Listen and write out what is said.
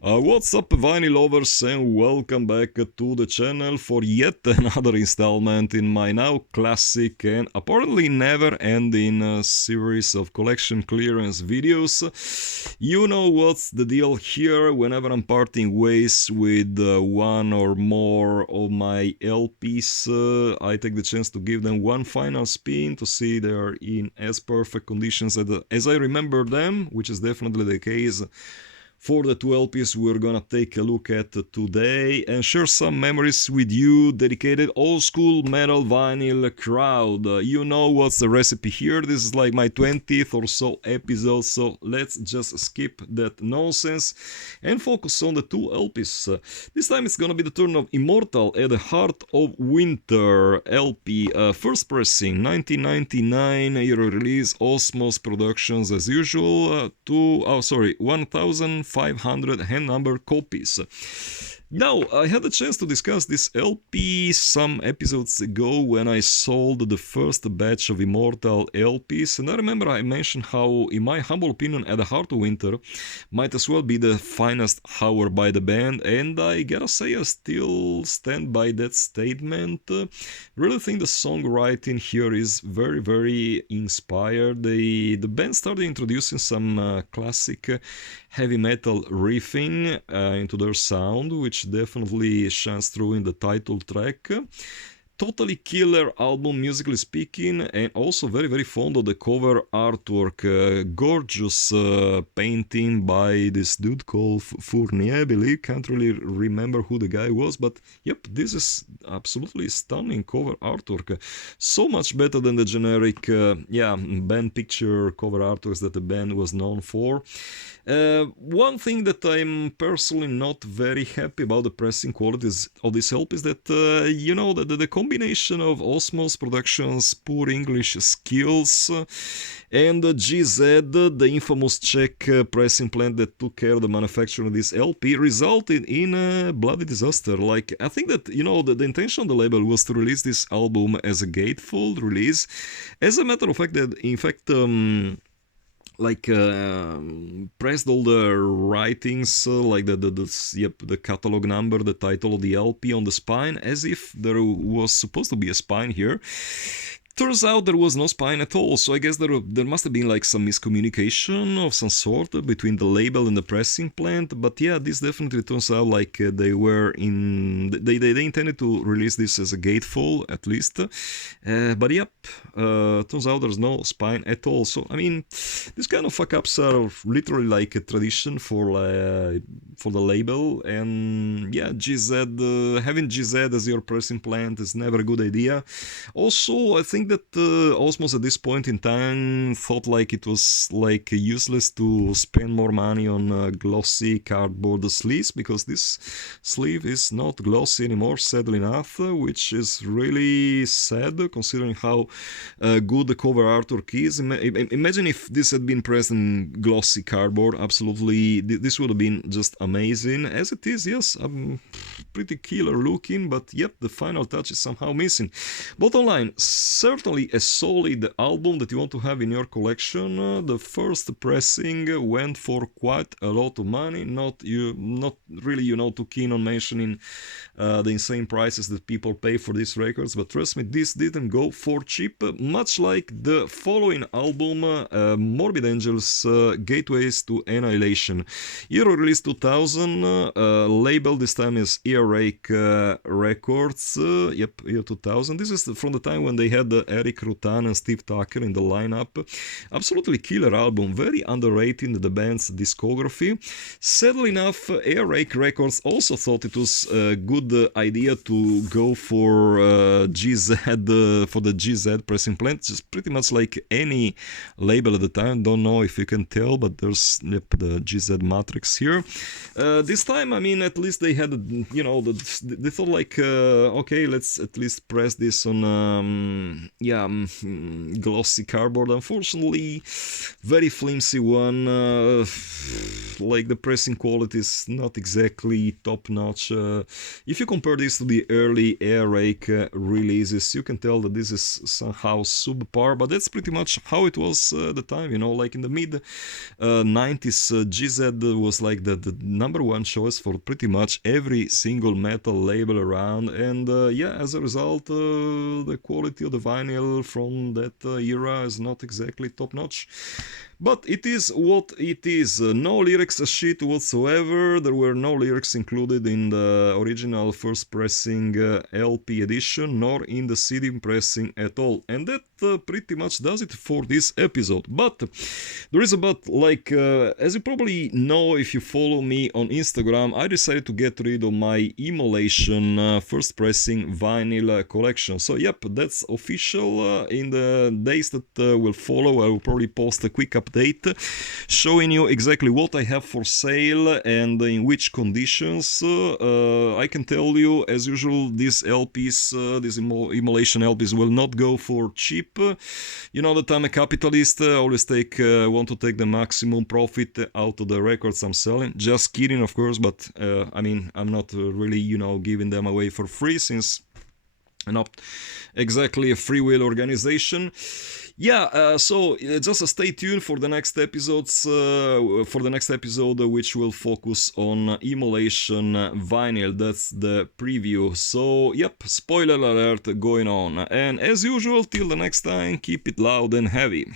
What's up, vinyl lovers, and welcome back to the channel for yet another installment in my now classic and apparently never-ending series of collection clearance videos. You know what's the deal here. Whenever I'm parting ways with one or more of my LPs, I take the chance to give them one final spin to see they're in as perfect conditions as I remember them, which is definitely the case for the two LPs we're gonna take a look at today and share some memories with you, dedicated old school metal vinyl crowd. You know what's the recipe here. This is like my 20th or so episode, so let's just skip that nonsense and focus on the two LPs. This time it's gonna be the turn of Immortal at the Heart of Winter LP, first pressing 1999, year of release, Osmos Productions as usual, 1,500 hand number copies. Now, I had a chance to discuss this LP some episodes ago when I sold the first batch of Immortal LPs, and I remember I mentioned how, in my humble opinion, At the Heart of Winter might as well be the finest hour by the band, and I gotta say I still stand by that statement. Really think the songwriting here is very, very inspired. The band started introducing some classic heavy metal riffing into their sound, which definitely shines through in the title track. Totally killer album, musically speaking, and also very, very fond of the cover artwork. Gorgeous painting by this dude called Fournier, I believe. Can't really remember who the guy was, but yep, this is absolutely stunning cover artwork. So much better than the generic, band picture cover artworks that the band was known for. One thing that I'm personally not very happy about the pressing qualities of this help is that, the combination of Osmos Productions' poor English skills and GZ, the infamous Czech pressing plant that took care of the manufacturing of this LP, resulted in a bloody disaster. Like, I think that, the intention of the label was to release this album as a gatefold release. As a matter of fact, pressed all the writings, the catalog number, the title of the LP on the spine, as if there was supposed to be a spine here. Turns out there was no spine at all, so I guess there must have been like some miscommunication of some sort between the label and the pressing plant. But yeah, this definitely turns out like they intended to release this as a gatefold at least. But yep, turns out there's no spine at all. So I mean, these kind of fuck ups are literally like a tradition for the label, and yeah, having GZ as your pressing plant is never a good idea. Also, I think that Osmos at this point in time thought like it was like useless to spend more money on glossy cardboard sleeves, because this sleeve is not glossy anymore, sadly enough, which is really sad considering how good the cover artwork is. Imagine if this had been pressed in glossy cardboard. Absolutely, this would have been just amazing. As it is, yes, pretty killer looking, but yep, the final touch is somehow missing. Bottom line, certainly a solid album that you want to have in your collection. The first pressing went for quite a lot of money. Not really, too keen on mentioning the insane prices that people pay for these records, but trust me, this didn't go for cheap. Much like the following album, Morbid Angel's Gateways to Annihilation. Year of release 2000, label this time is Earache Records. Year 2000. This is from the time when they had Eric Rutan and Steve Tucker in the lineup. Absolutely killer album, very underrated in the band's discography. Sadly enough, Earache Records also thought it was a good idea to go for GZ, for the GZ pressing plant, just pretty much like any label at the time. Don't know if you can tell, but there's the GZ matrix here. This time, I mean, at least they had, they thought like, okay, let's at least press this on glossy cardboard. Unfortunately, very flimsy one. Like the pressing quality is not exactly top notch. If you compare this to the early Air Rake releases, you can tell that this is somehow subpar, but that's pretty much how it was at the time, like in the mid 90s, GZ was like the number one choice for pretty much every single metal label around, and as a result, the quality of the vinyl from that era is not exactly top notch. But it is what it is. No lyrics shit whatsoever. There were no lyrics included in the original first pressing LP edition, nor in the CD pressing at all. And that pretty much does it for this episode. But there is a but, like, as you probably know if you follow me on Instagram, I decided to get rid of my Immolation first pressing vinyl collection. So yep, that's official. In the days that will follow, I will probably post a quick update showing you exactly what I have for sale and in which conditions. I can tell you, as usual, these LPs, these Immolation LPs will not go for cheap. You know that I'm a capitalist. I always want to take the maximum profit out of the records I'm selling. Just kidding, of course, but I'm not really, giving them away for free, since I'm not exactly a free will organization. So just stay tuned for the next episodes, which will focus on Immolation vinyl. That's the preview. So yep, spoiler alert going on. And as usual, till the next time, keep it loud and heavy.